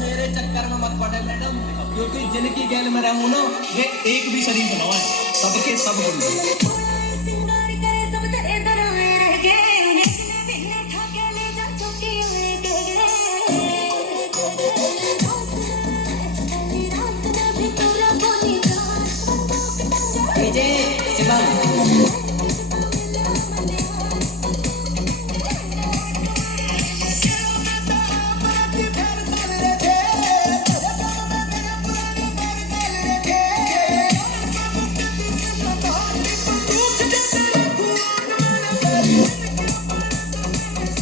मेरे चक्कर में मत पड़े मैडम, क्योंकि जिनकी गैल में रहूं ना, ये एक भी शरीफ न है, सबके सब बोल विजय